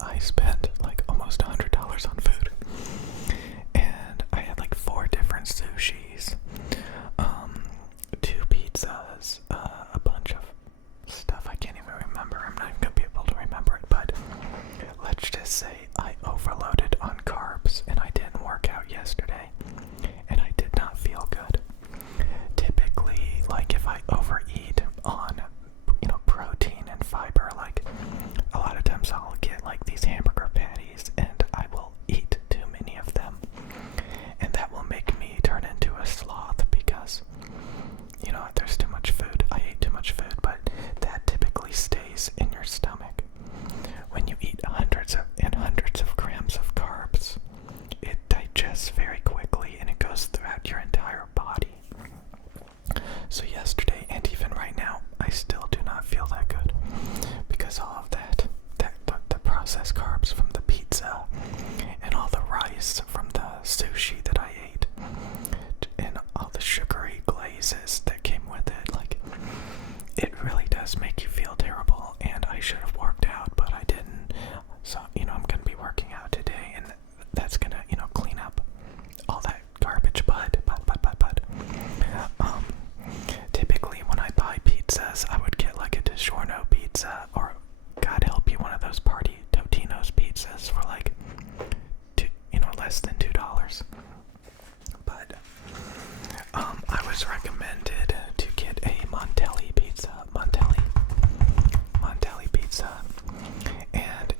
I spent like almost $100 on food, and I had like 4 different sushis, 2 pizzas, a bunch of stuff I can't even remember. I'm not even gonna be able to remember it, but let's just say I overloaded on carbs, and I didn't work out yesterday, and I did not feel good. Typically, like if I overeat on, protein and fiber, like a lot of times I'll get like these hamburger patties, and I will eat too many of them, and that will make me turn into a sloth because, there's too much food. I ate too much food, but that typically stays in your stomach. When you eat hundreds and hundreds of grams of carbs, it digests very quickly and it goes throughout your entire body. So yesterday and even right now, I still do not feel that good because all of the processed carbs from the pizza and all the rice from the sushi that I ate and all the sugary glazes that came with it, like, it really does make you feel terrible. And I should have worked out, but I didn't. So, I'm gonna be working out today, and that's gonna, clean up all that garbage. But typically when I buy pizzas, I would get like a DiGiorno pizza, or God help you, one of those party Totino's pizzas for like less than $2. But I was recommended to get a Montelli pizza, and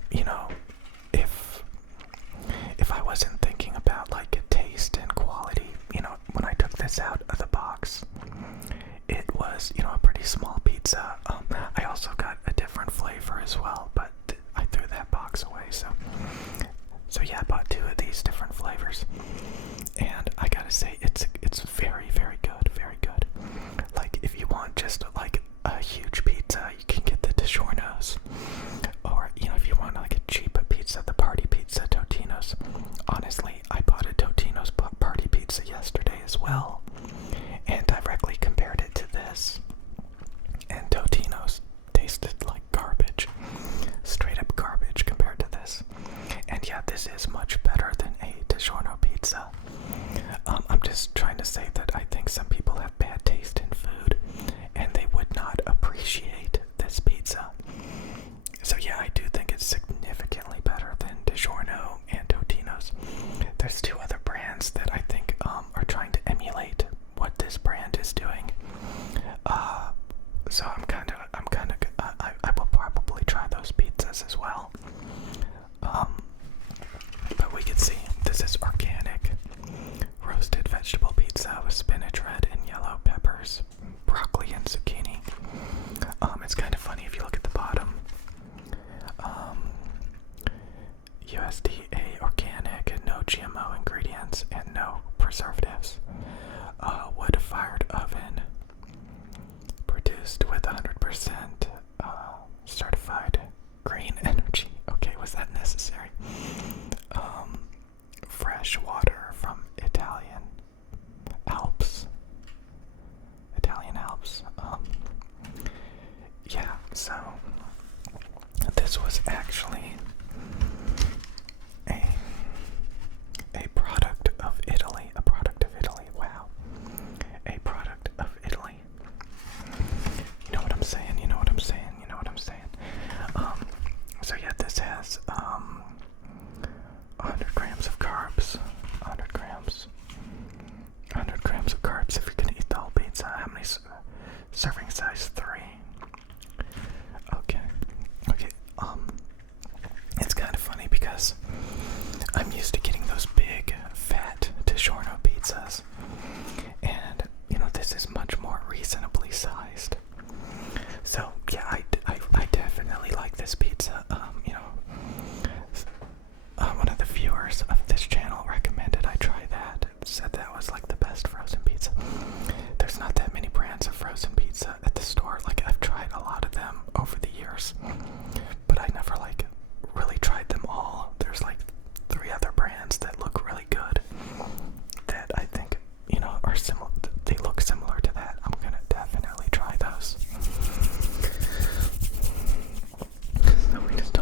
if I wasn't thinking about like taste and quality, when I took this out of the box, it was, a pretty small pizza. I also got a different flavor as well, but I threw that box away. So yeah, I bought 2 of these different flavors, and I gotta say, it's very, very good, very good. Like, if you want just like a huge pizza, you can get the DiGiorno's, or if you want like a cheap pizza, the party pizza, Totino's. Honestly, I bought a Totino's party pizza yesterday as well, and directly compared it to this, and Totino's tasted like garbage, straight up garbage compared to this. And yeah, this is much better than a DiGiorno pizza. I'm just trying to say that I think some people have bad taste in food, and they would not appreciate this pizza. So yeah, I do think it's significantly better than DiGiorno and Totino's. There's 2 other brands that I think are trying to emulate what this brand is doing. So I will probably try those pizzas as well. But we can see this is organic roasted vegetable pizza with spinach, red and yellow peppers, broccoli and zucchini. It's kind of funny if you look at the bottom. USDA organic and no GMO ingredients and no preservatives. Wood-fired oven, produced with 100% certified green energy. Okay, was that necessary? Fresh water from Italian Alps. Yeah, so this was actually a product of Italy. Wow. A product of Italy. You know what I'm saying? So yeah, this has 100 grams of carbs. 100 grams of carbs if you're gonna eat the whole pizza. How many serving size? 3. Okay. It's kind of funny because I'm used to getting those big, fat DiGiorno pizzas, and this is much more reasonably sized. So yeah, I definitely like this pizza. One of the viewers of this channel recommended I try that. Said that was like the best frozen pizza. There's not that many brands of frozen pizza at the store. Like, I've tried a lot of them over the years, but I never like really tried them all. There's like 3 other brands that look really good that I think are similar. They look similar to that. I'm gonna definitely try those. So we just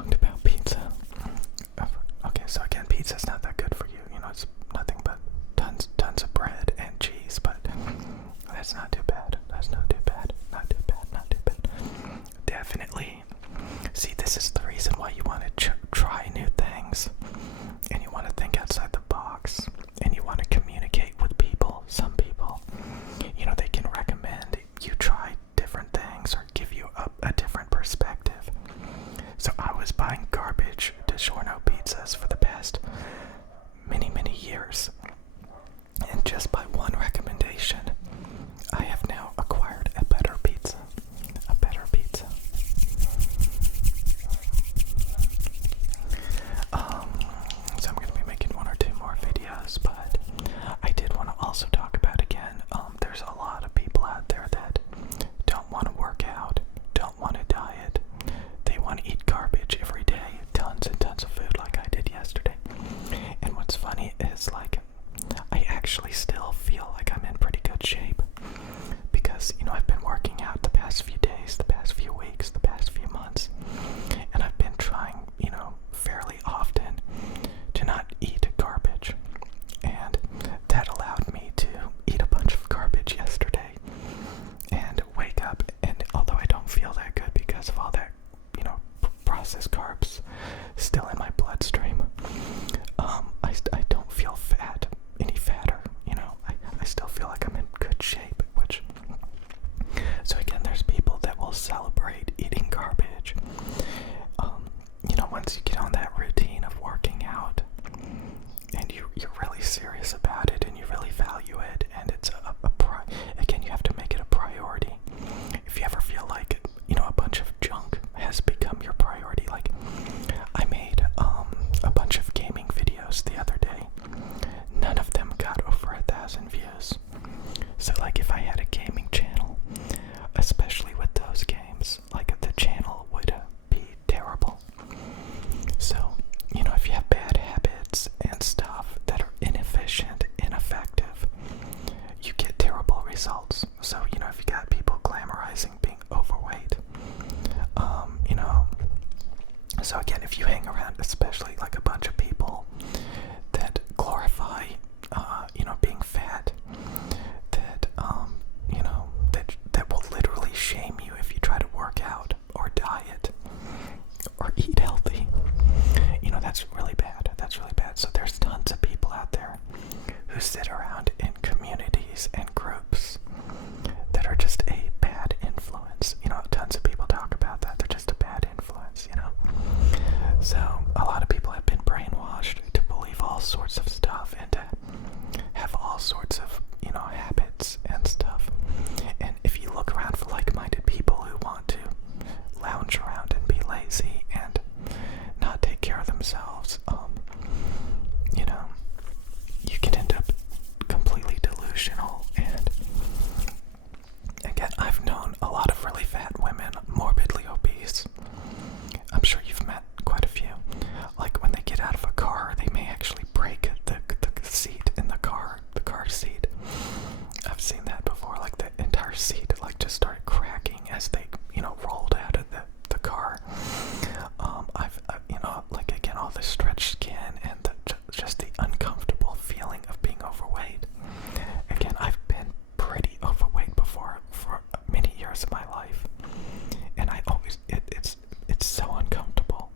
was buying garbage DiGiorno pizzas for the past many, many years. And just by one recommendation, I have now acquired a better pizza. A better pizza. So I'm going to be making one or two more videos, but I did want to also talk about again, there's a lot of people out there that don't want to work out, don't want to diet. They want to eat garbage every day, tons and tons of food like I did yesterday. And what's funny is, like, I actually still feel like I'm in pretty good shape because, you know, I've been working out the past few days, the past few weeks, the past few months, and I've been trying, you know, fairly often to not eat garbage. And that allowed me to eat a bunch of garbage yesterday and wake up, and although I don't feel that good because of all that, you know, processed carbs still in my bloodstream, I don't feel any fatter, you know. I still feel like I'm in good shape, so again, there's people that will celebrate eating garbage. You know, once you get on that routine of working out, and you're really serious about it, and you really value it, and it's again, you have to make it a priority. If you ever feel like, you know, a bunch of junk has become your priority, like I made a bunch of gaming videos the other day. None of them got over 1,000 views. So like, if I had a gaming channel, especially with those games, like, the channel would be terrible. So, you know, if you have bad habits and stuff that are inefficient, ineffective, you get terrible results. So, you know, if you got people glamorizing being overweight, you know, so again, if you hang around, especially like a bunch of people that glorify, you know, being fat, that, you know, that will literally shame you if you try to work out or diet or eat healthy, you know, that's really bad. That's really bad. So there's tons of people out there who sit around in communities and groups that are just a bad influence. You know, tons of people talk about that. They're just a bad influence, you know. So a lot of people have been brainwashed to believe all sorts of stuff and to have all sorts of, you know, habits and stuff. And if you look around for like-minded people who want to lounge around and be lazy and not take care of themselves, you know, you can end up completely delusional. And again, I've known a lot of really fat women, morbidly obese. I'm sure you've met quite a few. Like, when they get out of a car, they may actually break the seat in the car seat. I've seen that before. Like, the entire seat, like, just started cracking as they, you know, rolled out of the car. I've you know, like, again, all the stretched skin and just the uncomfortable feeling of being overweight. Again, I've been pretty overweight before for many years of my life, and I always, it's so uncomfortable.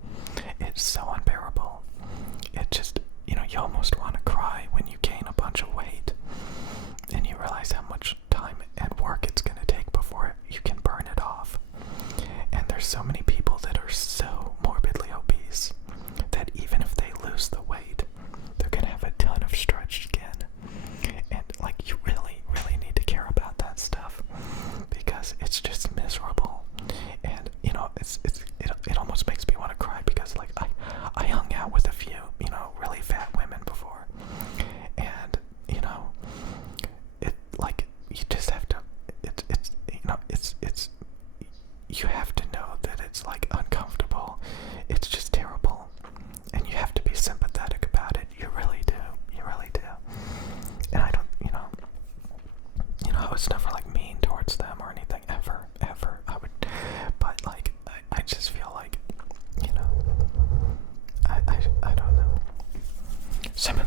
It's so unbearable. It just, you know, you almost want to cry when you gain a bunch of weight and you realize how much time and work it's going to take before you can burn it off. And there's so many people that are so morbidly obese that even if they lose the weight, they're going to have a ton of stretched skin. And, like, you really, really need to care about that stuff because it's just miserable. And, you know, it almost makes me want to cry because, like, I hung out with a few, you know, really fat women before, and, you know, it, like, you just have to, it's you know, it's you have to know that it's, like, uncomfortable. It's just terrible, and you have to be sympathetic about it. You really do. You really do. And I don't, you know, I was never, like, mean towards them or anything, ever. I would, but, like, I just feel like, you know, I don't know. Some of